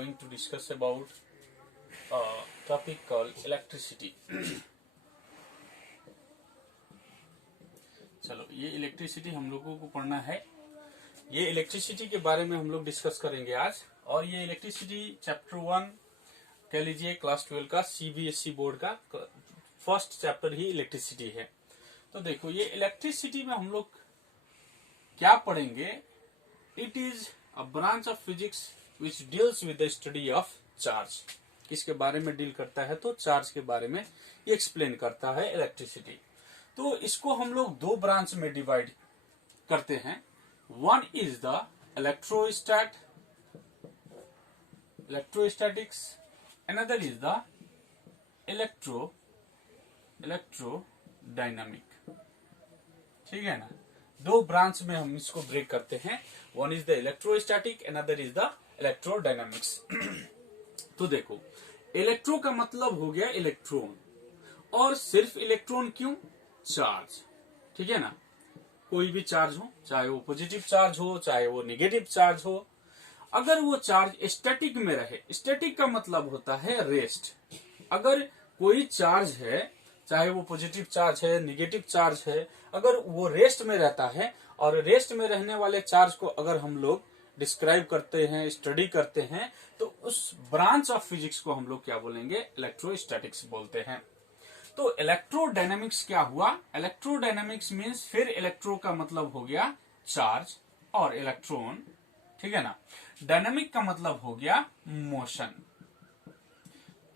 going to discuss about a topic called electricity. चलो, ये electricity हम लोगों को पढ़ना है. ये इलेक्ट्रिसिटी के बारे में हम लोग डिस्कस करेंगे आज. और ये इलेक्ट्रिसिटी चैप्टर 1 कह लीजिए क्लास 12 का सीबीएसई बोर्ड का फर्स्ट चैप्टर ही इलेक्ट्रिसिटी है. तो देखो, ये इलेक्ट्रिसिटी में हम लोग क्या पढ़ेंगे. It is a branch of physics which deals with the study of charge. किसके बारे में डील करता है? तो चार्ज के बारे में ये एक्सप्लेन करता है इलेक्ट्रिसिटी. तो इसको हम लोग दो ब्रांच में डिवाइड करते हैं. One is the electrostatics, another is the electrodynamic. ठीक है ना. दो ब्रांच में हम इसको ब्रेक करते हैं. One is the electrostatic, another is the electrodynamics. तो देखो, इलेक्ट्रो का मतलब हो गया इलेक्ट्रॉन. और सिर्फ इलेक्ट्रॉन क्यों? चार्ज. ठीक है ना. कोई भी चार्ज हो, चाहे वो पॉजिटिव चार्ज हो, चाहे वो नेगेटिव चार्ज हो, अगर वो चार्ज स्टैटिक में रहे. स्टैटिक का मतलब होता है रेस्ट. अगर कोई चार्ज है, चाहे वो पॉजिटिव चार्ज है, नेगेटिव चार्ज है, अगर वो रेस्ट में रहता है, और रेस्ट में रहने वाले चार्ज को अगर हम लोग डिस्क्राइब करते हैं, स्टडी करते हैं, तो उस ब्रांच ऑफ फिजिक्स को हम लोग क्या बोलेंगे? इलेक्ट्रोस्टैटिक्स बोलते हैं. तो इलेक्ट्रोडायनामिक्स क्या हुआ? इलेक्ट्रोडायनामिक्स मीन्स फिर इलेक्ट्रो का मतलब हो गया चार्ज और इलेक्ट्रॉन. ठीक है ना. डायनामिक का मतलब हो गया मोशन.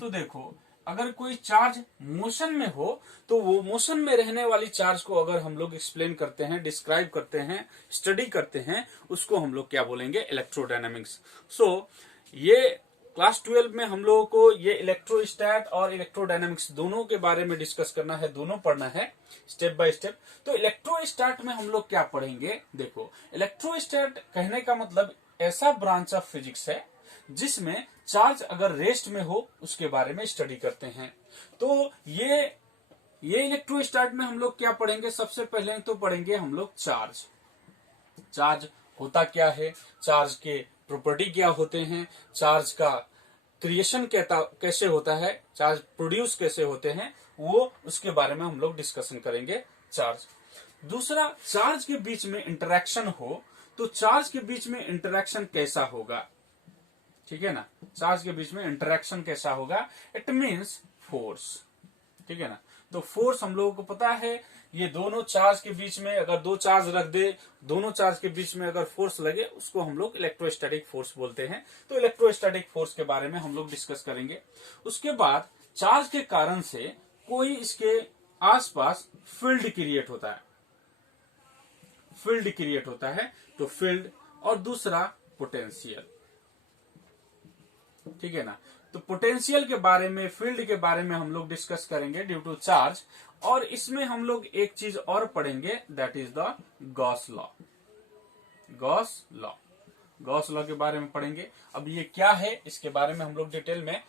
तो देखो, अगर कोई चार्ज मोशन में हो, तो वो मोशन में रहने वाली चार्ज को अगर हम लोग एक्सप्लेन करते हैं, डिस्क्राइब करते हैं, स्टडी करते हैं, उसको हम लोग क्या बोलेंगे? इलेक्ट्रोडायनामिक्स. सो ये क्लास 12 में हम लोगों को ये इलेक्ट्रोस्टैट और इलेक्ट्रोडायनामिक्स दोनों के बारे में डिस्कस करना है, दोनों पढ़ना है स्टेप बाय स्टेप. तो इलेक्ट्रोस्टैट में हम लोग क्या पढ़ेंगे? देखो, इलेक्ट्रोस्टैट कहने का मतलब ऐसा ब्रांच ऑफ फिजिक्स है जिसमें चार्ज अगर रेस्ट में हो, उसके बारे में स्टडी करते हैं. तो ये इलेक्ट्रोस्टैट में हम लोग क्या पढ़ेंगे? सबसे पहले तो पढ़ेंगे हम लोग चार्ज. चार्ज होता क्या है, चार्ज के प्रॉपर्टी क्या होते हैं, चार्ज का क्रिएशन कैसे होता है, चार्ज प्रोड्यूस कैसे होते हैं, वो उसके बारे में हम लोग डिस्कशन करेंगे. चार्ज. दूसरा, चार्ज के बीच में इंटरेक्शन हो, तो चार्ज के बीच में इंटरेक्शन कैसा होगा? ठीक है ना. चार्ज के बीच में इंटरेक्शन कैसा होगा? It means force. ठीक है ना. तो फोर्स हम लोगों को पता है, ये दोनों चार्ज के बीच में अगर दो चार्ज रख दे, दोनों चार्ज के बीच में अगर फोर्स लगे, उसको हम लोग इलेक्ट्रोस्टैटिक फोर्स बोलते हैं. तो इलेक्ट्रोस्टैटिक फोर्स के बारे में हम लोग डिस्कस करेंगे. उसके बाद चार्ज के कारण से कोई इसके आसपास फील्ड क्रिएट होता है. तो फील्ड. और दूसरा पोटेंशियल. ठीक है ना. तो पोटेंशियल के बारे में, फील्ड के बारे में हम लोग डिस्कस करेंगे ड्यू टू चार्ज. और इसमें हम लोग एक चीज और पढ़ेंगे, that is the Gauss law. Gauss law के बारे में पढ़ेंगे. अब ये क्या है, इसके बारे में हम लोग डिटेल में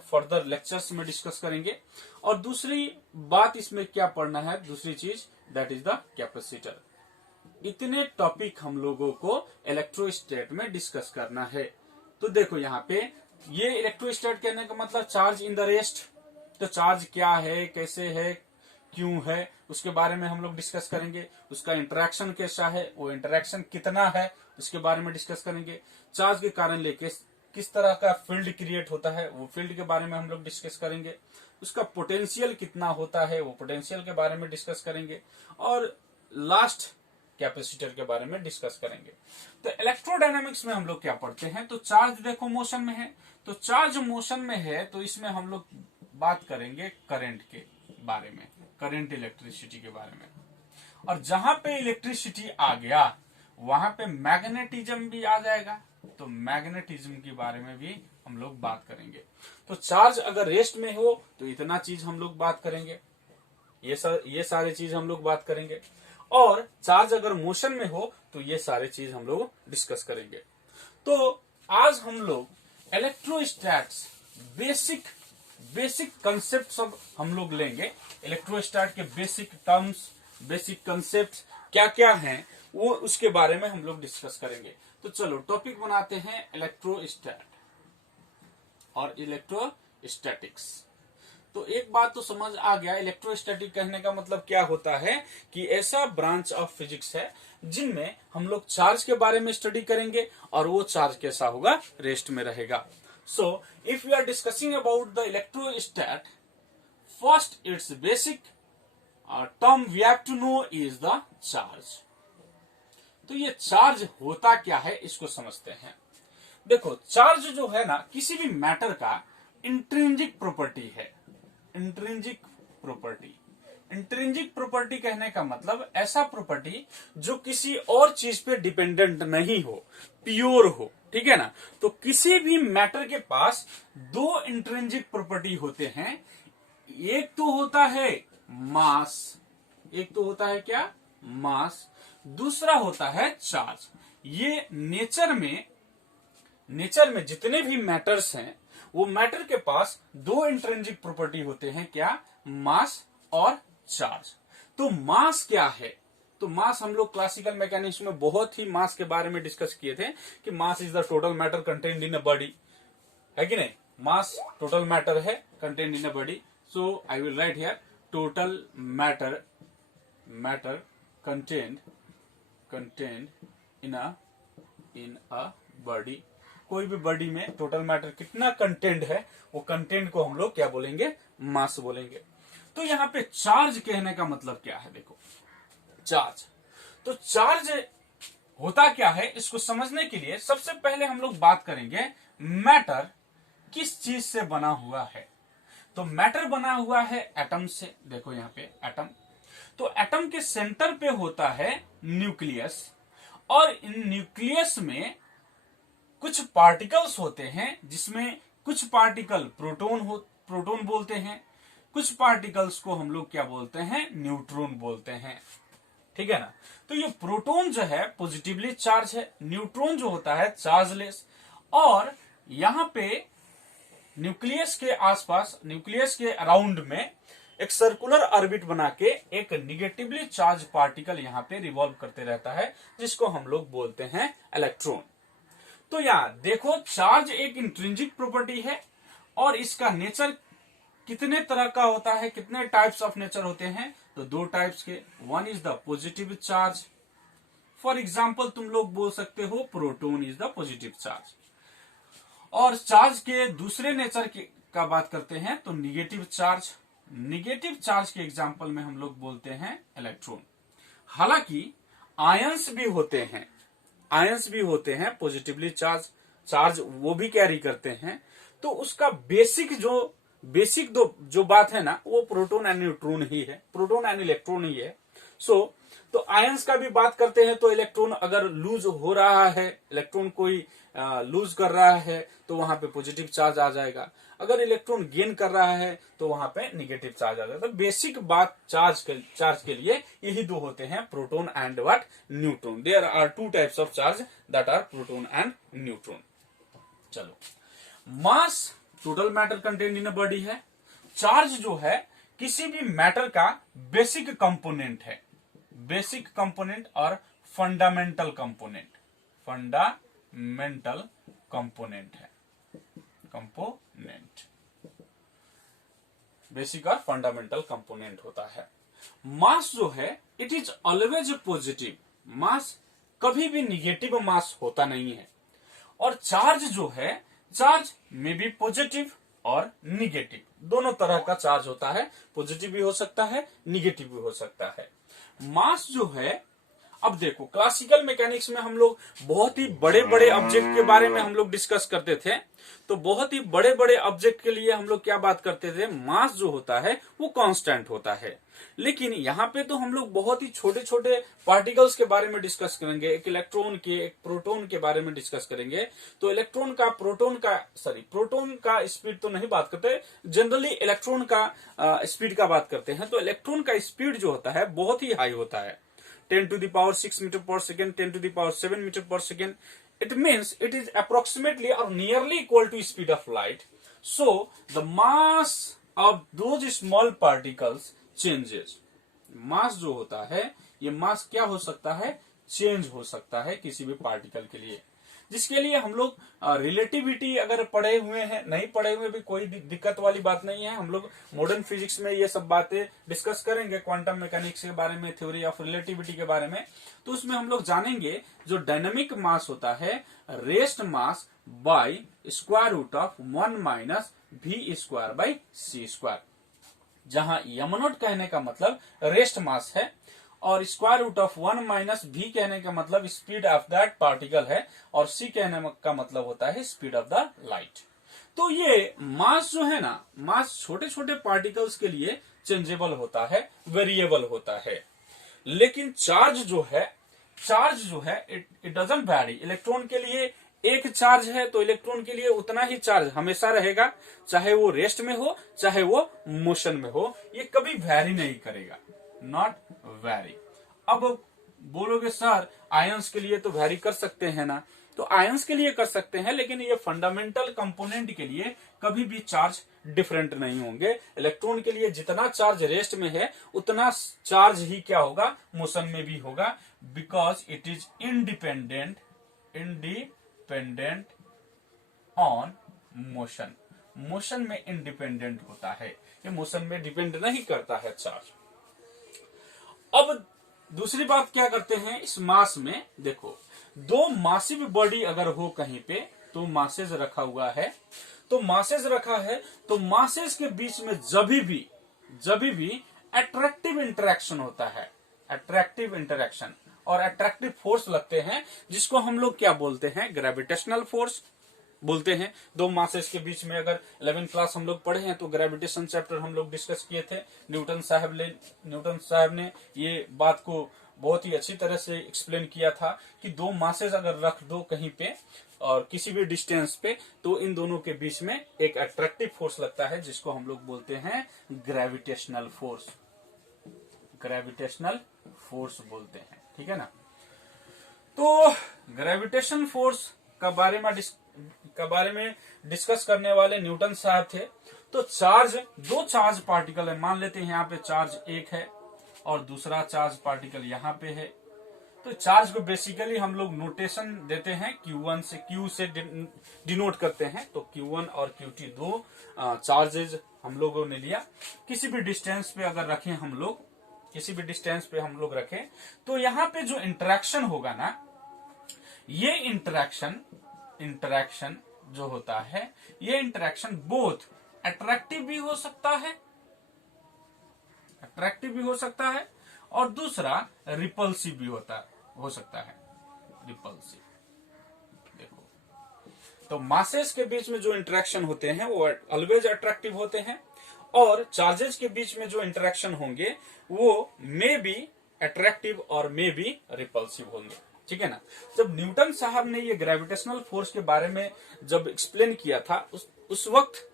फर्दर लेक्चर्स में डिस्कस करेंगे. और दूसरी बात इसमें क्या पढ़ना है, दूसरी चीज, दैट इज द कैपेसिटर. इतने टॉपिक हम लोगों को इलेक्ट्रोस्टैट में डिस्कस करना है. तो देखो, यहाँ पे ये इलेक्ट्रोस्टैट कहने का मतलब चार्ज इन द रेस्ट. तो चार्ज क्या है, कैसे है, क्यों है, उसके बारे में हम लोग डिस्कस करेंगे. उसका इंटरेक्शन कैसा है, वो इंटरेक्शन कितना है, उसके बारे में डिस्कस करेंगे. चार्ज के कारण लेके किस तरह का फील्ड क्रिएट होता है, वो फील्ड के बारे में हम लोग डिस्कस करेंगे. उसका पोटेंशियल कितना होता है, वो पोटेंशियल के बारे में डिस्कस करेंगे. और लास्ट कैपेसिटर के बारे में डिस्कस करेंगे. तो इलेक्ट्रोडायनामिक्स में हम लोग क्या पढ़ते हैं? तो चार्ज देखो मोशन में है. तो चार्ज मोशन में है, तो इसमें हम लोग बात करेंगे करंट के बारे में, करंट इलेक्ट्रिसिटी के बारे में. और जहां पे इलेक्ट्रिसिटी आ गया, वहां पे मैग्नेटिज्म भी आ जाएगा. तो मैग्नेटिज्म के बारे में भी हम लोग बात करेंगे. तो चार्ज अगर रेस्ट में हो, तो इतना चीज हम लोग बात करेंगे. ये सारे चीज हम लोग बात करेंगे. और चार्ज अगर मोशन में हो, तो ये सारे चीज हम लोग डिस्कस करेंगे. तो आज हम लोग इलेक्ट्रोस्टैट्स बेसिक कंसेप्ट सब हम लोग लेंगे. इलेक्ट्रोस्टैट के बेसिक टर्म्स, बेसिक कंसेप्ट क्या क्या हैं, वो उसके बारे में हम लोग डिस्कस करेंगे. तो चलो टॉपिक बनाते हैं इलेक्ट्रोस्टैट. और इलेक्ट्रोस्टैटिक्स। तो एक बात तो समझ आ गया, इलेक्ट्रोस्टैटिक कहने का मतलब क्या होता है कि ऐसा ब्रांच ऑफ फिजिक्स है जिनमें हम लोग चार्ज के बारे में स्टडी करेंगे और वो चार्ज कैसा होगा, रेस्ट में रहेगा। So if we are discussing about the electrostat, first it's basic term we have to know is the charge. तो ये चार्ज होता क्या है इसको समझते हैं। देखो, चार्ज जो है ना, किसी भी मैटर का इंट्रिंसिक प्रॉपर्टी है। इंट्रिंसिक प्रॉपर्टी, इंट्रिंसिक प्रॉपर्टी कहने का मतलब ऐसा प्रॉपर्टी जो किसी और चीज पे डिपेंडेंट नहीं हो, प्योर हो, ठीक है ना। तो किसी भी मैटर के पास दो इंट्रिंसिक प्रॉपर्टी होते हैं। एक तो होता है मास, एक तो होता है क्या, मास, दूसरा होता है चार्ज। ये नेचर में जितने भी मैटर्स हैं वो मैटर के पास दो इंट्रिंसिक प्रॉपर्टी होते हैं, क्या, मास और चार्ज। तो मास क्या है, तो मास हम लोग क्लासिकल मैकेनिक्स में बहुत ही मास के बारे में डिस्कस किए थे कि mass is the total matter contained in a body, है कि नहीं। मास टोटल मैटर है contained in a body. So I will write here total matter contained in a body. कोई भी बॉडी में टोटल मैटर कितना कंटेंट है, वो कंटेंट को हम लोग क्या बोलेंगे, मास बोलेंगे। तो यहाँ पे चार्ज कहने का मतलब क्या है, देखो चार्ज। तो चार्ज होता क्या है इसको समझने के लिए सबसे पहले हम लोग बात करेंगे मैटर किस चीज से बना हुआ है। तो मैटर बना हुआ है एटम से। देखो यहाँ पे एटम, तो एटम के सेंटर पे होता है न्यूक्लियस, और इन न्यूक्लियस में कुछ पार्टिकल्स होते हैं जिसमें कुछ पार्टिकल प्रोटॉन बोलते हैं, कुछ पार्टिकल्स को हम लोग क्या बोलते हैं, न्यूट्रॉन बोलते हैं, ठीक है ना। तो ये प्रोटॉन जो है पॉजिटिवली चार्ज है, न्यूट्रॉन जो होता है चार्जलेस। और यहां पे न्यूक्लियस के आसपास, न्यूक्लियस के अराउंड में एक सर्कुलर ऑर्बिट बना के एक निगेटिवली चार्ज पार्टिकल यहां पे रिवॉल्व करते रहता है, जिसको हम लोग बोलते हैं इलेक्ट्रॉन। तो यहां देखो, चार्ज एक इंट्रिंसिक प्रॉपर्टी है और इसका नेचर कितने तरह का होता है, कितने टाइप्स ऑफ नेचर होते हैं, तो दो टाइप्स के। One is the positive charge, for example तुम लोग बोल सकते हो proton is the positive charge. और चार्ज के दूसरे नेचर का बात करते हैं तो निगेटिव चार्ज। निगेटिव चार्ज के एग्जाम्पल में हम लोग बोलते हैं इलेक्ट्रॉन। हालांकि आयंस भी होते हैं, आयंस भी होते हैं पॉजिटिवली चार्ज वो भी कैरी करते हैं। तो उसका बेसिक जो बात है ना, वो प्रोटॉन एंड न्यूट्रॉन ही है, प्रोटॉन एंड इलेक्ट्रॉन ही है। तो आयंस का भी बात करते हैं तो इलेक्ट्रॉन अगर लूज हो रहा है, इलेक्ट्रॉन कोई लूज कर रहा है तो वहां पे पॉजिटिव चार्ज आ जाएगा, अगर इलेक्ट्रॉन गेन कर रहा है तो वहां पे निगेटिव चार्ज आ जाएगा। तो बेसिक बात चार्ज के लिए यही दो होते हैं, proton and what, neutron. There are two types of charge that are proton and neutron. चलो, mass total matter contained in a body है, चार्ज जो है किसी भी मैटर का बेसिक कंपोनेंट है, बेसिक कंपोनेंट और फंडामेंटल कंपोनेंट, फंडामेंटल कंपोनेंट है, कंपोनेंट बेसिक और फंडामेंटल कंपोनेंट होता है। मास जो है it is always positive, mass कभी भी निगेटिव मास होता नहीं है। और चार्ज जो है, चार्ज में भी पॉजिटिव और निगेटिव दोनों तरह का चार्ज होता है, पॉजिटिव भी हो सकता है, निगेटिव भी हो सकता है। मास जो है, अब देखो क्लासिकल मैकेनिक्स में हम लोग बहुत ही बड़े बड़े ऑब्जेक्ट के बारे में हम लोग डिस्कस करते थे। तो बहुत ही बड़े बड़े ऑब्जेक्ट के लिए हम लोग क्या बात करते थे, मास जो होता है वो कांस्टेंट होता है। लेकिन यहाँ पे तो हम लोग बहुत ही छोटे छोटे पार्टिकल्स के बारे में डिस्कस करेंगे, एक इलेक्ट्रॉन के, एक प्रोटॉन के बारे में डिस्कस करेंगे। तो इलेक्ट्रॉन का, प्रोटॉन का स्पीड तो नहीं बात करते, जनरली इलेक्ट्रॉन का स्पीड का बात करते हैं। तो इलेक्ट्रॉन का स्पीड जो होता है बहुत ही हाई होता है, 10 to the power 6 meter per second, 10 to the power 7 meter per second. It means it is approximately or nearly equal to speed of light. So the mass of those small particles changes. मास जो होता है, ये मास क्या हो सकता है, change हो सकता है किसी भी पार्टिकल के लिए। जिसके लिए हम लोग रिलेटिविटी अगर पढ़े हुए हैं, नहीं पढ़े हुए भी कोई दिक्कत वाली बात नहीं है। हम लोग मॉडर्न फिजिक्स में ये सब बातें डिस्कस करेंगे, क्वांटम मैकेनिक्स के बारे में, थ्योरी ऑफ रिलेटिविटी के बारे में। तो उसमें हम लोग जानेंगे जो डायनामिक मास होता है, rest mass by square root of 1 minus v square by c square, जहां m0 कहने का मतलब रेस्ट मास है और square root of 1 minus v कहने का मतलब स्पीड ऑफ दैट पार्टिकल है और c कहने का मतलब होता है स्पीड ऑफ द लाइट। तो ये मास जो है ना, मास छोटे छोटे पार्टिकल्स के लिए चेंजेबल होता है, वेरिएबल होता है, लेकिन चार्ज जो है इट डजंट वैरी। इलेक्ट्रॉन के लिए एक चार्ज है तो इलेक्ट्रॉन के लिए उतना ही चार्ज हमेशा रहेगा, चाहे वो रेस्ट में हो चाहे वो मोशन में हो, ये कभी वैरी नहीं करेगा, नॉट वैरी। अब बोलोगे सर आयंस के लिए तो वैरी कर सकते हैं ना, तो आयंस के लिए कर सकते हैं, लेकिन ये फंडामेंटल कंपोनेंट के लिए कभी भी चार्ज डिफरेंट नहीं होंगे। इलेक्ट्रॉन के लिए जितना चार्ज रेस्ट में है उतना चार्ज ही क्या होगा, मोशन में भी होगा, because it is independent on motion. Motion में इंडिपेंडेंट होता है, ये मोशन में डिपेंड नहीं करता है चार्ज। अब दूसरी बात क्या करते हैं इस मास में, देखो दो मासिव बॉडी अगर हो कहीं पे तो मासेज रखा हुआ है, तो मासेज रखा है तो मासेज के बीच में जब भी अट्रैक्टिव इंटरेक्शन होता है, अट्रैक्टिव इंटरेक्शन और अट्रैक्टिव फोर्स लगते हैं, जिसको हम लोग क्या बोलते हैं, ग्रेविटेशनल फोर्स बोलते हैं। दो मासेस के बीच में, अगर 11th क्लास हम लोग पढ़े हैं तो ग्रेविटेशन चैप्टर हम लोग डिस्कस किए थे। न्यूटन साहब ने ये बात को बहुत ही अच्छी तरह से एक्सप्लेन किया था कि दो मासेस अगर रख दो कहीं पे और किसी भी डिस्टेंस पे, तो इन दोनों के बीच में एक अट्रैक्टिव फोर्स लगता है, जिसको हम लोग बोलते हैं ग्रेविटेशनल फोर्स। ग्रेविटेशनल फोर्स बोलते हैं, ठीक है ना। तो ग्रेविटेशन फोर्स का बारे में डिस्कस करने वाले न्यूटन साहब थे। तो दो चार्ज पार्टिकल है, मान लेते हैं यहाँ पे चार्ज एक है और दूसरा चार्ज पार्टिकल यहाँ पे है। तो चार्ज को बेसिकली हम लोग नोटेशन देते हैं Q1 से, Q से डिनोट करते हैं। तो Q1 और Q2 दो चार्जेज हम लोगों ने लिया। किसी भी डिस्टेंस पे अगर रखें हम लोग, रखें तो यहाँ पे जो इंटरेक्शन होगा ना, ये इंटरेक्शन जो होता है, ये इंटरेक्शन बोथ अट्रैक्टिव भी हो सकता है और दूसरा रिपल्सिव भी हो सकता है। रिपल्सिव, देखो तो मासेस के बीच में जो इंटरेक्शन होते हैं वो ऑलवेज अट्रैक्टिव होते हैं, और चार्जेस के बीच में जो इंटरेक्शन होंगे वो मे बी अट्रैक्टिव और मे बी रिपल्सिव होंगे, ठीक है ना। जब न्यूटन साहब ने ये ग्रेविटेशनल फोर्स के बारे में जब एक्सप्लेन किया था, उस वक्त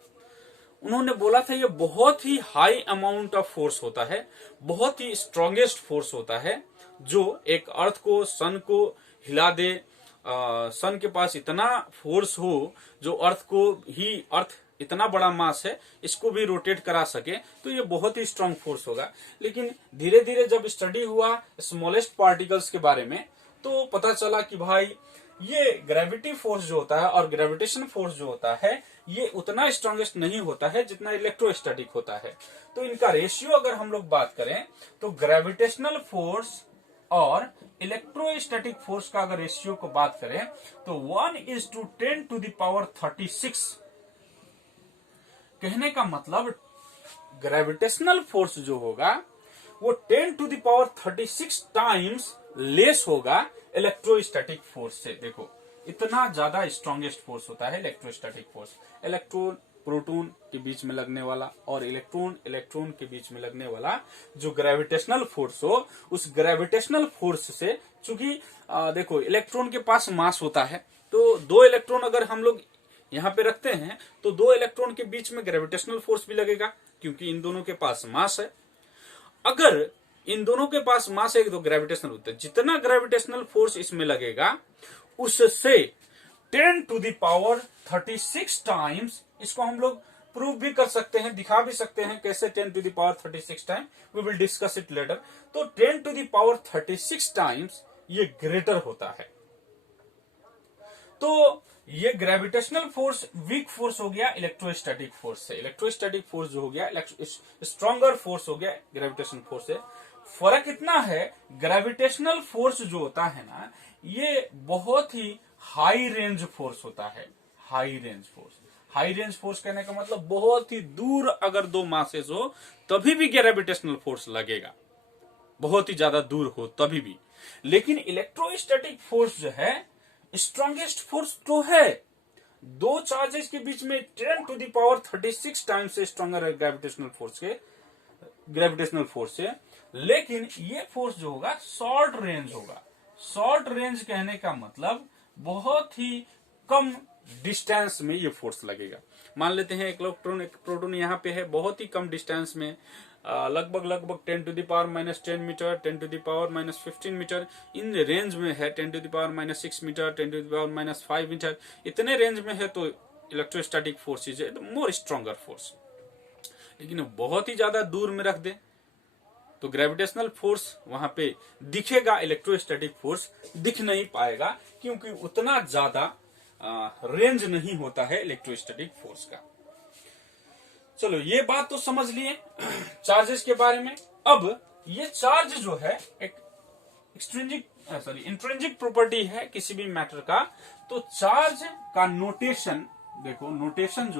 उन्होंने बोला था ये बहुत ही हाई अमाउंट ऑफ फोर्स होता है, बहुत ही स्ट्रॉन्गेस्ट फोर्स होता है, जो एक अर्थ को, सन को हिला दे। सन के पास इतना फोर्स हो जो अर्थ इतना बड़ा मास है, इसको भी रोटेट करा सके, तो ये बहुत ही स्ट्रांग फोर्स होगा। लेकिन धीरे धीरे जब स्टडी हुआ स्मॉलेस्ट पार्टिकल्स के बारे में, तो पता चला कि भाई ये ग्रेविटी फोर्स जो होता है और ग्रेविटेशन फोर्स जो होता है, ये उतना स्ट्रॉन्गेस्ट नहीं होता है जितना इलेक्ट्रोस्टैटिक होता है। तो इनका रेशियो अगर हम लोग बात करें तो ग्रेविटेशनल फोर्स और इलेक्ट्रोस्टैटिक फोर्स का अगर रेशियो को बात करें तो 1:10⁻36। कहने का मतलब ग्रेविटेशनल फोर्स जो होगा वो 10⁻36 टाइम्स लेस होगा इलेक्ट्रोस्टैटिक फोर्स से। देखो इतना ज्यादा स्ट्रॉन्गेस्ट फोर्स होता है इलेक्ट्रोस्टैटिक फोर्स। इलेक्ट्रॉन प्रोटॉन के बीच में लगने वाला और इलेक्ट्रॉन के बीच में लगने वाला जो ग्रेविटेशनल फोर्स हो, उस ग्रेविटेशनल फोर्स से, चूंकि देखो इलेक्ट्रॉन के पास मास होता है, तो दो इलेक्ट्रॉन अगर हम लोग यहाँ पे रखते हैं तो दो इलेक्ट्रॉन के बीच में ग्रेविटेशनल फोर्स भी लगेगा, क्योंकि इन दोनों के पास मास है। अगर इन दोनों के पास मास है तो ग्रेविटेशनल होता है, जितना ग्रेविटेशनल फोर्स इसमें लगेगा उससे 10⁻36 टाइम्स, इसको हम लोग प्रूव भी कर सकते हैं, दिखा भी सकते हैं कैसे 10⁻36 time, we will discuss it later. तो 10⁻36 टाइम्स ये ग्रेटर होता है। तो ये ग्रेविटेशनल फोर्स वीक फोर्स हो गया इलेक्ट्रोस्टैटिक फोर्स से, इलेक्ट्रोस्टैटिक फोर्स जो हो गया स्ट्रॉन्गर फोर्स हो गया ग्रेविटेशनल फोर्स से। फर्क इतना है, ग्रेविटेशनल फोर्स जो होता है ना, ये बहुत ही हाई रेंज फोर्स होता है। High range force, high range force कहने का मतलब बहुत ही दूर अगर दो मासेस हो तभी भी ग्रेविटेशनल फोर्स लगेगा, बहुत ही ज्यादा दूर हो तभी भी। लेकिन इलेक्ट्रोस्टैटिक फोर्स जो है स्ट्रॉन्गेस्ट फोर्स तो है, दो चार्जेस के बीच में 10⁻36 टाइम्स से स्ट्रॉन्गर है ग्रेविटेशनल फोर्स से। लेकिन ये फोर्स जो होगा शॉर्ट रेंज होगा। शॉर्ट रेंज कहने का मतलब बहुत ही कम डिस्टेंस में ये फोर्स लगेगा। मान लेते हैं एक इलेक्ट्रॉन एक प्रोटॉन यहाँ पे है, बहुत ही कम डिस्टेंस में, लगभग 10⁻⁻10 मीटर, 10⁻⁻15 मीटर इन रेंज में है, 10⁻⁻6 मीटर, 10⁻⁻5 मीटर, इतने रेंज में है तो electrostatic force is more stronger force. लेकिन बहुत ही ज्यादा दूर में रख दे तो ग्रेविटेशनल फोर्स वहां पे दिखेगा, इलेक्ट्रोस्टैटिक फोर्स दिख नहीं पाएगा, क्योंकि उतना ज्यादा रेंज नहीं होता है इलेक्ट्रोस्टैटिक फोर्स का। चलो ये बात तो समझ लिए चार्जेस के बारे में। अब ये चार्ज जो है एक इंट्रिंसिक प्रॉपर्टी है किसी भी मैटर का। तो चार्ज का नोटेशन देखो, नोटेशन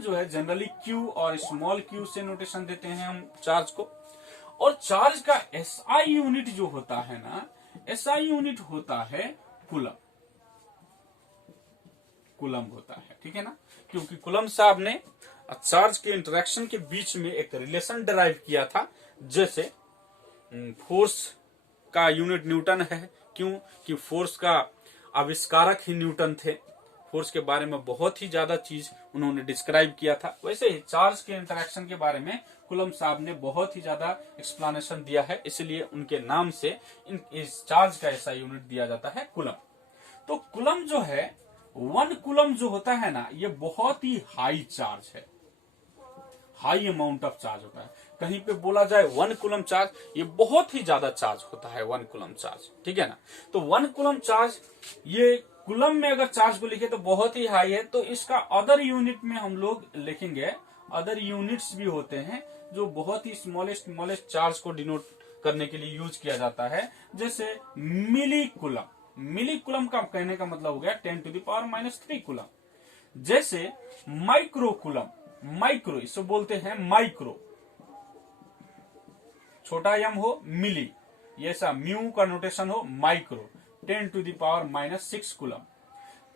जो है जनरली क्यू और स्मॉल क्यू से नोटेशन देते हैं हम चार्ज को। और चार्ज का एसआई यूनिट जो होता है ना, एसआई यूनिट होता है कूलम होता है, ठीक है ना। क्योंकि कूलम साहब ने चार्ज के इंटरेक्शन के बीच में एक रिलेशन डिराइव किया था, जैसे फोर्स का यूनिट न्यूटन है। क्यों कि फोर्स का आविष्कारक ही न्यूटन थे, फोर्स के बारे में बहुत ही ज्यादा चीज उन्होंने डिस्क्राइब किया था। वैसे ही चार्ज के इंटरेक्शन के बारे में कूलम साहब ने बहुत ही ज्यादा एक्सप्लेनेशन दिया है, इसलिए उनके नाम से इस चार्ज का ऐसा यूनिट दिया जाता है कूलम। तो कूलम जो है 1 कूलम जो होता है ना, ये बहुत ही हाई चार्ज है, हाई अमाउंट ऑफ चार्ज होता है। कहीं पे बोला जाए 1 कूलम चार्ज, ये बहुत ही ज्यादा चार्ज होता है 1 कूलम चार्ज, ठीक है ना। तो 1 कूलम चार्ज, ये कूलम में अगर चार्ज को लिखे तो बहुत ही हाई है। तो इसका अदर यूनिट में हम लोग लिखेंगे, अदर यूनिट्स भी होते हैं जो बहुत ही स्मॉलेस्ट चार्ज को डिनोट करने के लिए यूज किया जाता है, जैसे मिली कूलम। मिली कूलम का कहने का मतलब हो गया 10⁻³ कूलम। जैसे माइक्रो कूलम, माइक्रो इसको बोलते हैं माइक्रो, छोटा एम हो मिली, ये सा म्यू का नोटेशन हो माइक्रो, 10⁻⁻6 कूलम।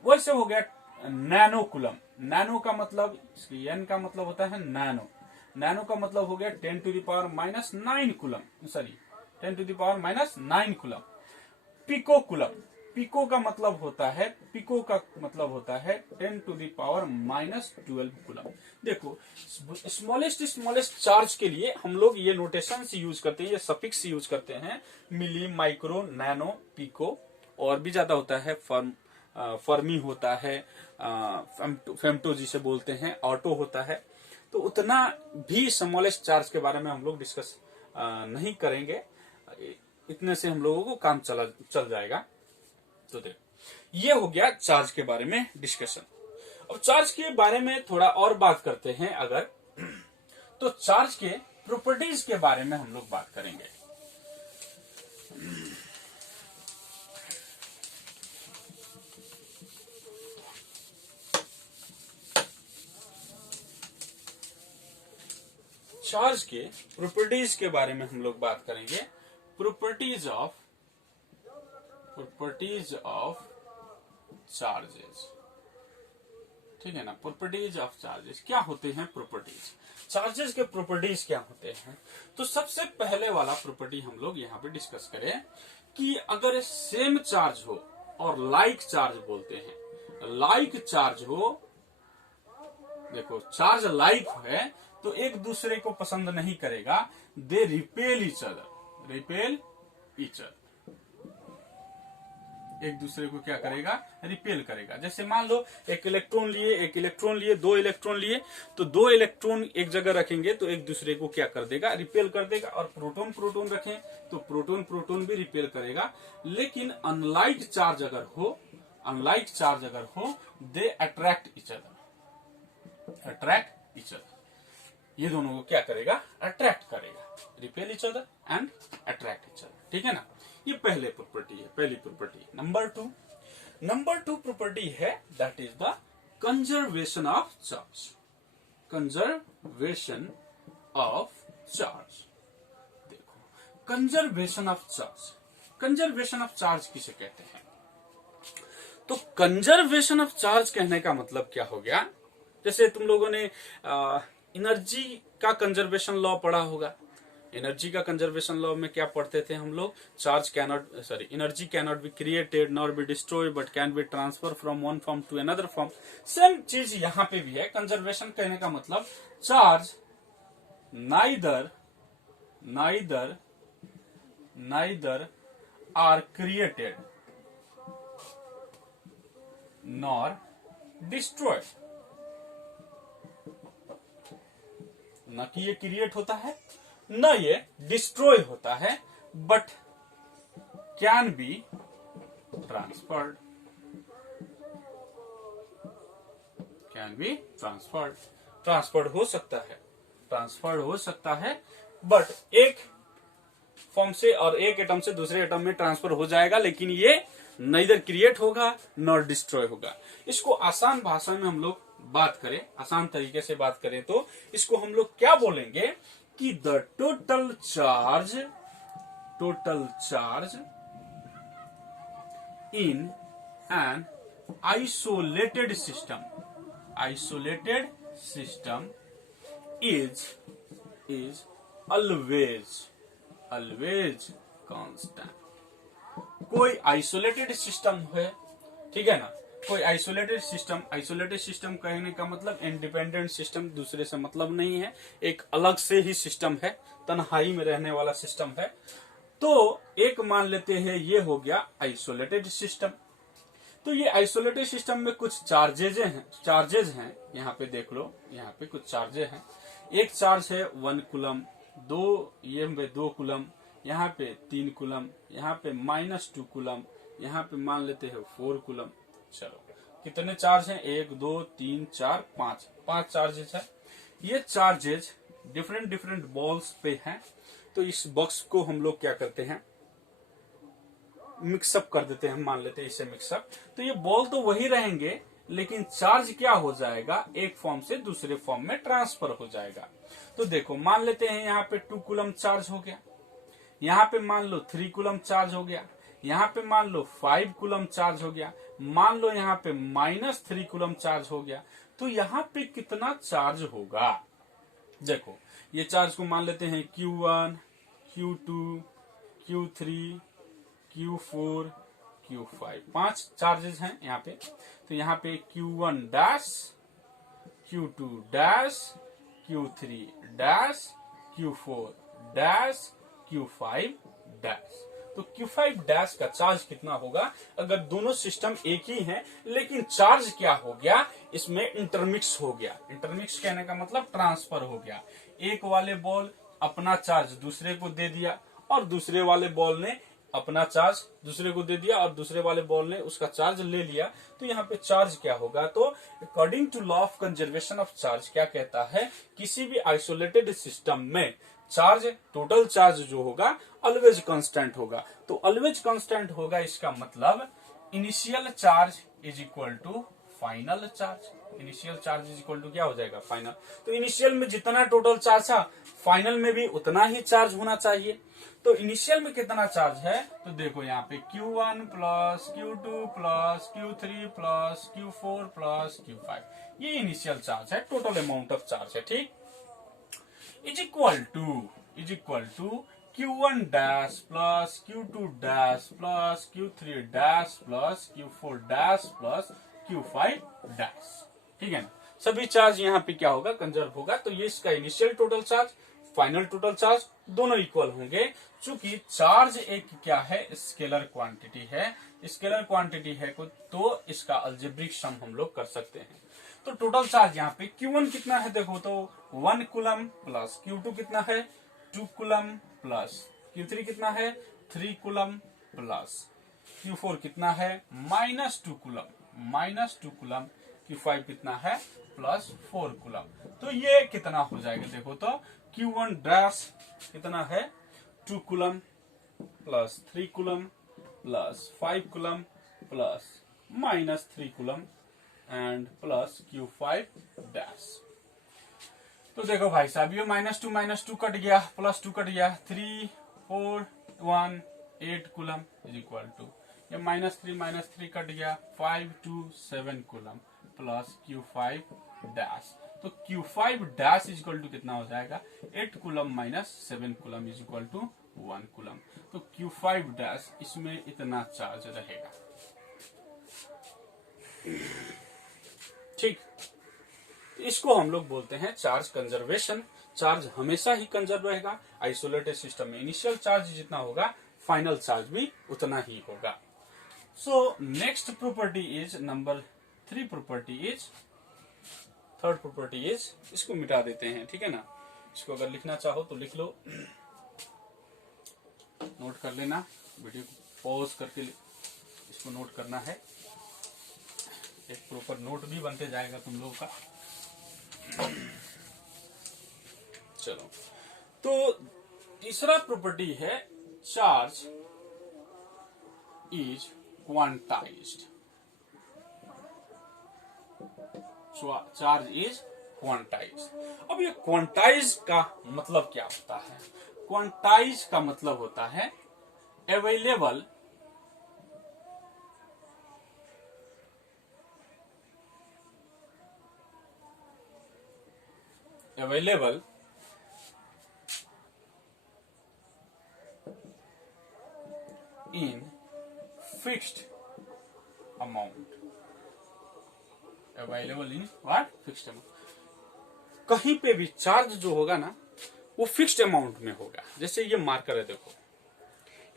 वैसे हो गया नैनो कूलम। नैनो का मतलब, एन का मतलब होता है नैनो, नैनो का मतलब हो गया 10⁻⁹ coulomb, sorry 10⁻⁹ coulomb. Pico coulomb, pico का मतलब होता है 10⁻⁻12 कूलम। देखो स्मॉलेस्ट चार्ज के लिए हम लोग ये नोटेशन यूज करते हैं, ये सफिक्स यूज करते हैं, मिली, माइक्रो, नैनो, पिको। और भी ज्यादा होता है, फर्मी होता है, फेम्टो जिसे बोलते हैं, ऑटो होता है। तो उतना भी स्मॉलेस्ट चार्ज के बारे में हम लोग डिस्कस नहीं करेंगे, इतने से हम लोगों को काम चल जाएगा। तो देखो ये हो गया चार्ज के बारे में डिस्कशन। अब चार्ज के बारे में थोड़ा और बात करते हैं अगर, तो चार्ज के प्रॉपर्टीज के बारे में हम लोग बात करेंगे। चार्ज के प्रॉपर्टीज के बारे में हम लोग बात करेंगे। प्रॉपर्टीज ऑफ चार्जेस, ठीक है ना। प्रॉपर्टीज ऑफ चार्जेस क्या होते हैं? प्रॉपर्टीज, चार्जेस के प्रॉपर्टीज क्या होते हैं? तो सबसे पहले वाला प्रॉपर्टी हम लोग यहाँ पे डिस्कस करें कि अगर सेम चार्ज हो, और लाइक चार्ज बोलते हैं, लाइक चार्ज हो, देखो चार्ज लाइक है तो एक दूसरे को पसंद नहीं करेगा, दे रिपेल ईच अदर, एक दूसरे को क्या करेगा, रिपेल करेगा। जैसे मान लो एक इलेक्ट्रॉन लिए, दो इलेक्ट्रॉन लिए, तो दो इलेक्ट्रॉन एक जगह रखेंगे तो एक दूसरे को क्या कर देगा, रिपेल कर देगा। और प्रोटॉन प्रोटॉन रखें तो प्रोटॉन प्रोटॉन भी रिपेल करेगा। लेकिन अनलाइक चार्ज अगर हो दे अट्रैक्ट ईच अदर, ये दोनों को क्या करेगा, अट्रैक्ट करेगा, repel each other and attract each other. ठीक है ना, ये पहली प्रॉपर्टी। नंबर टू प्रॉपर्टी है that is the conservation of charge. देखो, कंजर्वेशन ऑफ चार्ज किसे कहते हैं? तो कंजर्वेशन ऑफ चार्ज कहने का मतलब क्या हो गया, जैसे तुम लोगों ने एनर्जी का कंजर्वेशन लॉ पढ़ा होगा। एनर्जी का कंजर्वेशन लॉ में क्या पढ़ते थे हम लोग, energy cannot be created nor be destroyed but can be transfer from one form to another form. Same चीज यहाँ पे भी है। कंजर्वेशन कहने का मतलब charge neither are created nor destroyed, न कि ये क्रिएट होता है न ये डिस्ट्रॉय होता है, but can be transferred, transferred हो सकता है, बट एक फॉर्म से और एक एटम से दूसरे एटम में ट्रांसफर हो जाएगा, लेकिन ये नइदर क्रिएट होगा नॉर डिस्ट्रॉय होगा। इसको आसान भाषा में हम लोग बात करें, आसान तरीके से बात करें तो इसको हम लोग क्या बोलेंगे कि the total charge in an isolated system is always constant. कोई आइसोलेटेड सिस्टम है, ठीक है ना, कोई आइसोलेटेड सिस्टम कहने का मतलब इंडिपेंडेंट सिस्टम, दूसरे से मतलब नहीं है, एक अलग से ही सिस्टम है, तन्हाई में रहने वाला सिस्टम है। तो एक मान लेते हैं ये हो गया आइसोलेटेड सिस्टम। तो ये आइसोलेटेड सिस्टम में कुछ चार्जेज हैं, यहाँ पे देख लो, यहाँ पे कुछ चार्जेज हैं। एक चार्ज है 1 कूलम, 2 कूलम, यहाँ पे 3 कूलम, यहाँ पे -2 कूलम, यहाँ पे मान लेते हैं 4 कूलम। चलो कितने चार्ज हैं, 1 2 3 4 5 चार्जेज है। ये चार्जेज डिफरेंट बॉल्स पे हैं। तो इस बॉक्स को हम लोग क्या करते हैं, मिक्सअप कर देते हैं, मान लेते हैं इसे मिक्सअप। तो ये बॉल तो वही रहेंगे, लेकिन चार्ज क्या हो जाएगा, एक फॉर्म से दूसरे फॉर्म में ट्रांसफर हो जाएगा। तो देखो मान लेते हैं यहाँ पे 2 कूलम चार्ज हो गया, यहाँ पे मान लो 3 कूलम चार्ज हो गया, यहाँ पे मान लो 5 कूलम चार्ज हो गया, मान लो यहाँ पे -3 कूलम चार्ज हो गया। तो यहाँ पे कितना चार्ज होगा, देखो ये चार्ज को मान लेते हैं Q1, Q2, Q3, Q4, Q5, 5 charges हैं यहाँ पे। तो यहाँ पे Q1 dash, Q2 dash, Q3 dash, Q4 dash, Q5 dash. तो Q5 डैश का चार्ज कितना होगा, अगर दोनों सिस्टम एक ही हैं, लेकिन चार्ज क्या हो गया, इसमें इंटरमिक्स हो गया। इंटरमिक्स कहने का मतलब ट्रांसफर हो गया। एक वाले बॉल अपना चार्ज दूसरे को दे दिया और दूसरे वाले बॉल ने अपना चार्ज दूसरे को दे दिया और दूसरे वाले बॉल ने उसका चार्ज ले लिया। तो यहाँ पे चार्ज क्या होगा, तो according to law of conservation of charge क्या कहता है, किसी भी आइसोलेटेड सिस्टम में चार्ज, टोटल चार्ज जो होगा ऑलवेज कांस्टेंट होगा। तो ऑलवेज कांस्टेंट होगा, इसका मतलब initial charge is equal to final charge. Initial charge is equal to क्या हो जाएगा, फाइनल। तो इनिशियल में जितना टोटल चार्ज था, फाइनल में भी उतना ही चार्ज होना चाहिए। तो इनिशियल में कितना चार्ज है, तो देखो यहाँ पे Q1 plus Q2 plus Q3 plus Q4 plus Q5, ये इनिशियल चार्ज है, टोटल अमाउंट ऑफ चार्ज है, ठीक। Is equal to Q1 dash plus Q2 dash plus Q3 dash plus Q4 dash plus Q5 dash, ठीक है ना। सभी charge यहाँ पे क्या होगा, कंजर्व होगा। तो ये इसका initial total charge, final total charge दोनों इक्वल होंगे, चूंकि चार्ज एक क्या है, स्केलर क्वांटिटी है। स्केलर क्वांटिटी है तो इसका अलजेब्रिक सम हम लोग कर सकते हैं। तो टोटल चार्ज यहाँ पे Q1 कितना है देखो तो 1 कूलम प्लस Q2 कितना है 2 कूलम प्लस Q3 कितना है 3 कूलम प्लस Q4 कितना है -2 कूलम Q5 कितना है +4 कूलम। तो ये कितना हो जाएगा देखो तो Q1 डैश कितना है 2 coulomb plus 3 coulomb plus 5 coulomb plus -3 coulomb and plus Q5 dash. तो देखो भाई साहब ये -2 कट गया, +2 कट गया, 3 4 1 8 कूलम इज इक्वल टू ये -3 कट गया, 5 2 7 कूलम प्लस Q5 डैश। तो Q5 dash is equal to कितना हो जाएगा 8 coulomb -7 coulomb is equal to 1 coulomb. तो Q5 डैश इसमें इतना चार्ज रहेगा। ठीक, इसको हम लोग बोलते हैं चार्ज कंजर्वेशन। चार्ज हमेशा ही कंजर्व रहेगा। आइसोलेटेड सिस्टम में इनिशियल चार्ज जितना होगा फाइनल चार्ज भी उतना ही होगा। So next property is number 3 property is, third property is, इसको मिटा देते हैं, ठीक है ना। इसको अगर लिखना चाहो तो लिख लो, नोट कर लेना, वीडियो को पॉज करके इसको नोट करना है। एक प्रॉपर नोट भी बनते जाएगा तुम लोगों का। चलो, तो तीसरा प्रॉपर्टी है charge is quantized. Charge is quantized. अब ये क्वांटाइज का मतलब क्या होता है? क्वांटाइज का मतलब होता है available in fixed amount। Available in what? Fixed amount. कहीं पे भी चार्ज जो होगा ना वो फिक्स्ड अमाउंट में होगा। जैसे ये मार्कर है, देखो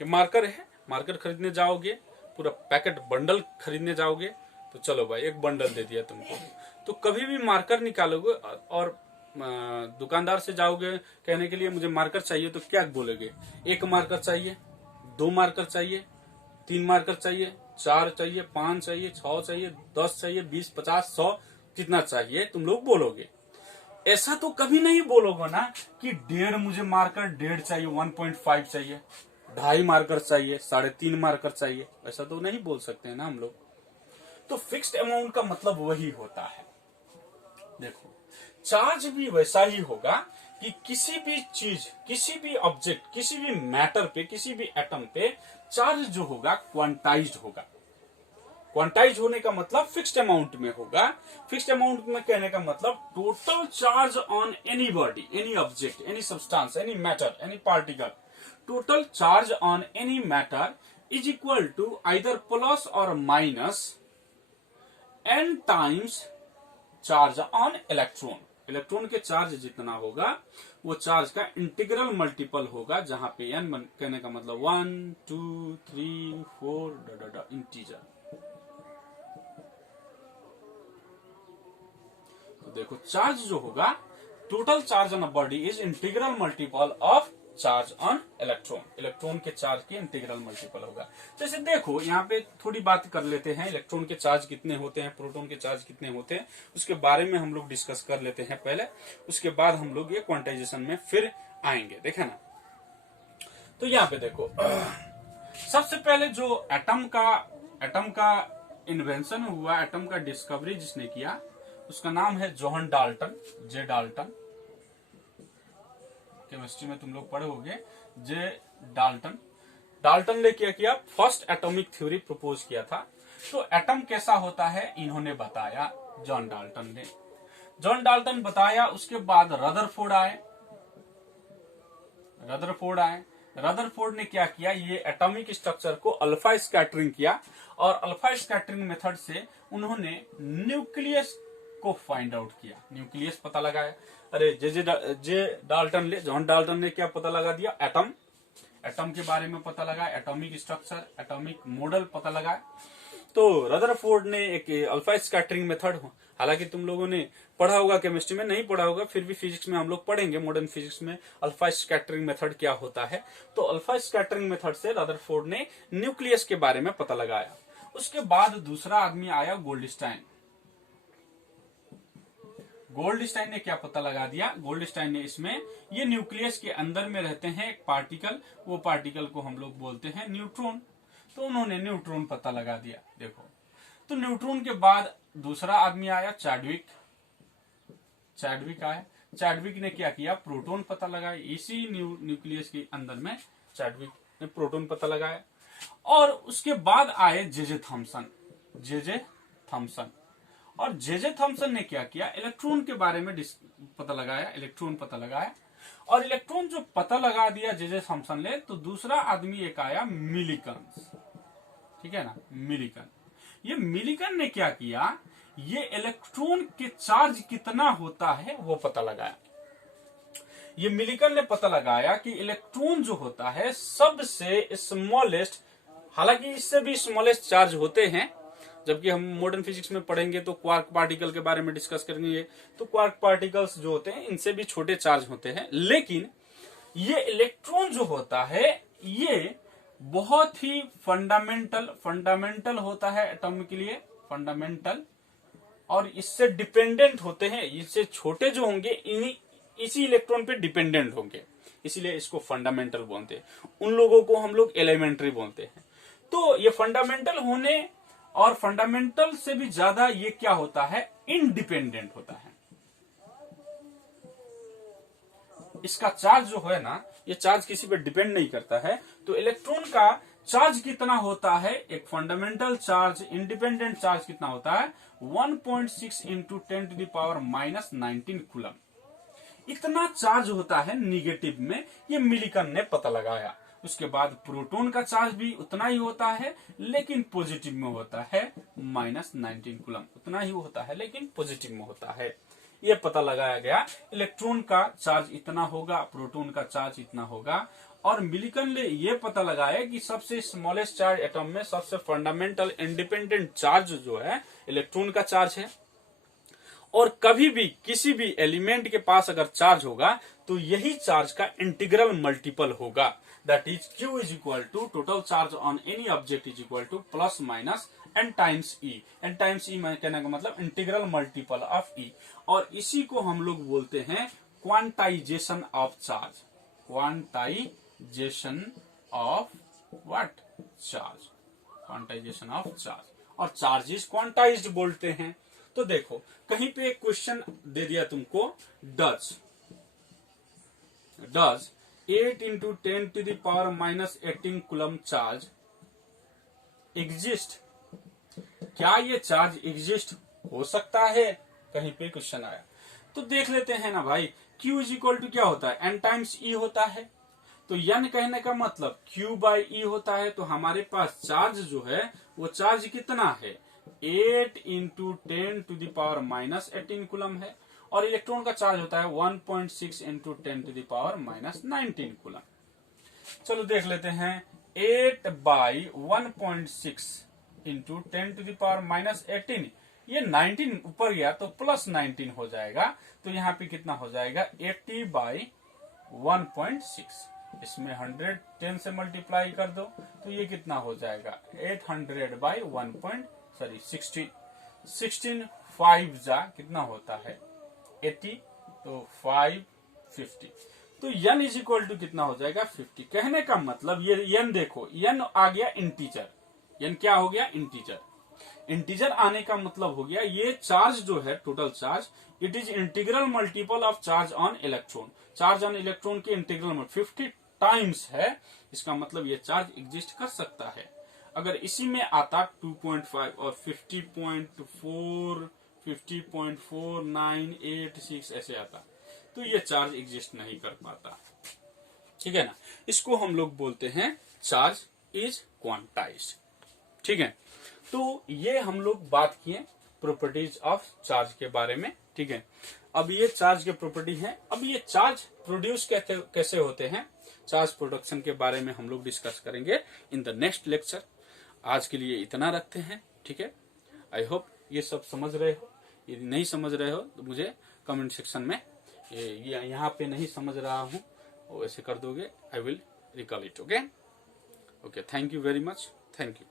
ये मार्कर है, मार्कर खरीदने जाओगे, पूरा पैकेट बंडल खरीदने जाओगे तो चलो भाई एक बंडल दे दिया तुमको, तो कभी भी मार्कर निकालोगे और दुकानदार से जाओगे कहने के लिए मुझे मार्कर चाहिए, तो क्या बोलोगे? 1 मार्कर चाहिए, 2 मार्कर चाहिए, 3 मार्कर चाहिए, 4 चाहिए, 5 चाहिए, 6 चाहिए, 10 चाहिए, 20 50 100 कितना चाहिए तुम लोग बोलोगे। ऐसा तो कभी नहीं बोलोगे ना कि 1.5 मुझे मार्कर 1.5 चाहिए, 1.5 चाहिए, 2.5 मार्कर चाहिए, 3.5 मार्कर चाहिए, ऐसा तो नहीं बोल सकते हैं ना हम लोग। तो फिक्स्ड अमाउंट का मतलब वही होता है। देखो चार्ज भी वैसा ही होगा कि किसी भी चीज, किसी भी ऑब्जेक्ट, किसी भी मैटर पे, किसी भी एटम पे चार्ज जो होगा क्वांटाइज्ड होगा। क्वांटाइज होने का मतलब फिक्स्ड अमाउंट में होगा। फिक्स्ड अमाउंट में कहने का मतलब total charge on any body, any object, any substance, any matter, any particle, total charge on any matter is equal to either plus और minus n times charge on electron. Electron के charge जितना होगा वो charge का integral multiple होगा, जहां पे n कहने का मतलब 1 2 3 4 इंटीजर। तो देखो चार्ज जो होगा, total charge on a body is integral multiple of charge on electron. Electron के चार्ज के इंटीग्रल मल्टीपल होगा। जैसे देखो यहाँ पे थोड़ी बात कर लेते हैं, इलेक्ट्रॉन के चार्ज कितने होते हैं, प्रोटॉन के चार्ज कितने होते हैं, उसके बारे में हम लोग डिस्कस कर लेते हैं पहले, उसके बाद हम लोग ये क्वांटाइजेशन में फिर आएंगे, देखे ना। तो यहाँ पे देखो सबसे पहले जो एटम का इन्वेंशन हुआ, एटम का डिस्कवरी जिसने किया उसका नाम है जॉन डाल्टन, जे डाल्टन। केमिस्ट्री में तुम लोग पढ़े होंगे जे डाल्टन। डाल्टन ने क्या किया? फर्स्ट एटॉमिक थ्योरी प्रपोज किया था। तो एटम कैसा होता है इन्होंने बताया, जॉन डाल्टन ने। जॉन डाल्टन बताया, उसके बाद रदरफोर्ड आए। रदरफोर्ड ने क्या किया? ये एटॉमिक स्ट्रक्चर को अल्फा स्कैटरिंग किया और अल्फा स्कैटरिंग मेथड से उन्होंने न्यूक्लियस को फाइंड आउट किया, न्यूक्लियस पता लगाया। अरे जे डाल्टन ले, जॉन डाल्टन ने क्या पता लगा दिया, एटम, एटम के बारे में पता लगा, एटॉमिक स्ट्रक्चर, एटॉमिक मॉडल पता लगा। तो रदरफोर्ड ने एक अल्फा स्कैटरिंग मेथड, हालांकि तुम लोगों ने पढ़ा होगा, केमिस्ट्री में नहीं पढ़ा होगा, फिर भी फिजिक्स में हम लोग पढ़ेंगे, मॉडर्न फिजिक्स में अल्फा स्कैटरिंग मेथड क्या होता है। तो अल्फा स्कैटरिंग मेथड से रदरफोर्ड ने न्यूक्लियस के बारे में पता लगाया। उसके बाद दूसरा आदमी आया गोल्डस्टाइन। गोल्डस्टाइन ने क्या पता लगा दिया, गोल्डस्टाइन ने इसमें ये न्यूक्लियस के अंदर में रहते हैं एक पार्टिकल, वो पार्टिकल को हम लोग बोलते हैं न्यूट्रॉन। तो उन्होंने न्यूट्रॉन पता लगा दिया। देखो, तो न्यूट्रॉन के बाद दूसरा आदमी आया चैडविक। चैडविक आया, चैडविक ने क्या किया, प्रोटॉन पता लगाया। इसी न्यूक्लियस के अंदर में चैडविक ने प्रोटॉन पता लगाया। और उसके बाद आए जे थॉमसन। जे थॉमसन, और जे थॉमसन ने क्या किया, इलेक्ट्रॉन के बारे में पता लगाया, इलेक्ट्रॉन पता लगाया। और इलेक्ट्रॉन जो पता लगा दिया जे थॉमसन ने, तो दूसरा आदमी एक आया मिलिकन। ठीक है ना, मिलिकन। ये मिलिकन ने क्या किया, ये इलेक्ट्रॉन के चार्ज कितना होता है वो पता लगाया। ये मिलिकन ने पता लगाया कि इलेक्ट्रॉन जो होता है सबसे स्मॉलेस्ट, हालांकि इससे भी स्मॉलेस्ट चार्ज होते हैं, जबकि हम मॉडर्न फिजिक्स में पढ़ेंगे तो क्वार्क पार्टिकल के बारे में डिस्कस करेंगे। तो क्वार्क पार्टिकल्स जो होते हैं इनसे भी छोटे चार्ज होते हैं, लेकिन ये इलेक्ट्रॉन जो होता है ये बहुत ही फंडामेंटल होता है एटॉम के लिए, फंडामेंटल, और इससे डिपेंडेंट होते हैं। इससे छोटे जो होंगे इसी इलेक्ट्रॉन पे डिपेंडेंट होंगे, इसीलिए इसको फंडामेंटल बोलते हैं। उन लोगों को हम लोग एलिमेंट्री बोलते हैं। तो ये फंडामेंटल होने और फंडामेंटल से भी ज्यादा ये क्या होता है, इंडिपेंडेंट होता है। इसका चार्ज जो है ना, ये चार्ज किसी पे डिपेंड नहीं करता है। तो इलेक्ट्रॉन का चार्ज कितना होता है, एक फंडामेंटल चार्ज, इंडिपेंडेंट चार्ज कितना होता है, 1.6 इंटू 10⁻⁻19 कूलम। इतना चार्ज होता है निगेटिव में, ये मिलिकन ने पता लगाया। उसके बाद प्रोटॉन का चार्ज भी उतना ही होता है, लेकिन पॉजिटिव में होता है -19 कूलम, उतना ही होता है लेकिन पॉजिटिव में होता है। ये पता लगाया गया, इलेक्ट्रॉन का चार्ज इतना होगा, प्रोटॉन का चार्ज इतना होगा। और मिलिकन ने यह पता लगाया कि सबसे स्मॉलेस्ट चार्ज एटम में सबसे फंडामेंटल इंडिपेंडेंट चार्ज जो है इलेक्ट्रॉन का चार्ज है। और कभी भी किसी भी एलिमेंट के पास अगर चार्ज होगा तो यही चार्ज का इंटीग्रल मल्टीपल होगा, that is Q is equal to total charge on any object is equal to plus minus n times E. n times E कहने का मतलब इंटीग्रल मल्टीपल ऑफ ई। और इसी को हम लोग बोलते हैं quantization of charge, quantization of what, charge, quantization of charge. और चार्ज इज क्वांटाइज्ड बोलते हैं। तो देखो, कहीं पे एक क्वेश्चन दे दिया तुमको, does 8 into 10⁻⁻18 coulomb charge exist, क्या ये चार्ज एग्जिस्ट हो सकता है, कहीं पे क्वेश्चन आया। तो देख लेते हैं ना भाई, Q इज इक्वल टू क्या होता है, n टाइम्स E होता है। तो n कहने का मतलब Q बाई E होता है। तो हमारे पास चार्ज जो है वो चार्ज कितना है, 8 इंटू 10⁻⁻18 कूलम है। और इलेक्ट्रॉन का चार्ज होता है 1.6 इंटू 10⁻⁻19 कूलम। चलो देख लेते हैं, 8 बाई 1.6 इंटू 10⁻⁻18, ये 19 ऊपर गया तो प्लस 19 हो जाएगा। तो यहाँ पे कितना हो जाएगा, 80 बाई 1.6, इसमें 100 10 से मल्टीप्लाई कर दो तो ये कितना हो जाएगा, 800 बाई 16 5 जा कितना होता है 80, तो 550। तो n इज इक्वल टू कितना हो जाएगा 50। कहने का मतलब ये n देखो, n आ गया इंटीजर, n क्या हो गया इंटीजर। इंटीजर आने का मतलब हो गया ये चार्ज जो है total charge, it is integral multiple of charge on electron. Charge on electron के इंटीग्रल 50 टाइम्स है, इसका मतलब ये चार्ज एग्जिस्ट कर सकता है। अगर इसी में आता 2.5 और 50.4 50.4986 ऐसे आता तो ये चार्ज एग्जिस्ट नहीं कर पाता। ठीक है ना, इसको हम लोग बोलते हैं चार्ज इज क्वांटाइज्ड। ठीक है, तो ये हम लोग बात किए प्रॉपर्टीज ऑफ चार्ज के बारे में, ठीक है। अब ये चार्ज के प्रॉपर्टी है। अब ये चार्ज प्रोड्यूस कैसे होते हैं, चार्ज प्रोडक्शन के बारे में हम लोग डिस्कस करेंगे इन द नेक्स्ट लेक्चर। आज के लिए इतना रखते हैं, ठीक है। आई होप ये सब समझ रहे हो। यदि नहीं समझ रहे हो तो मुझे कमेंट सेक्शन में ये यहाँ पे नहीं समझ रहा हूँ वो ऐसे कर दोगे, I will recall it. Okay, thank you very much, thank you.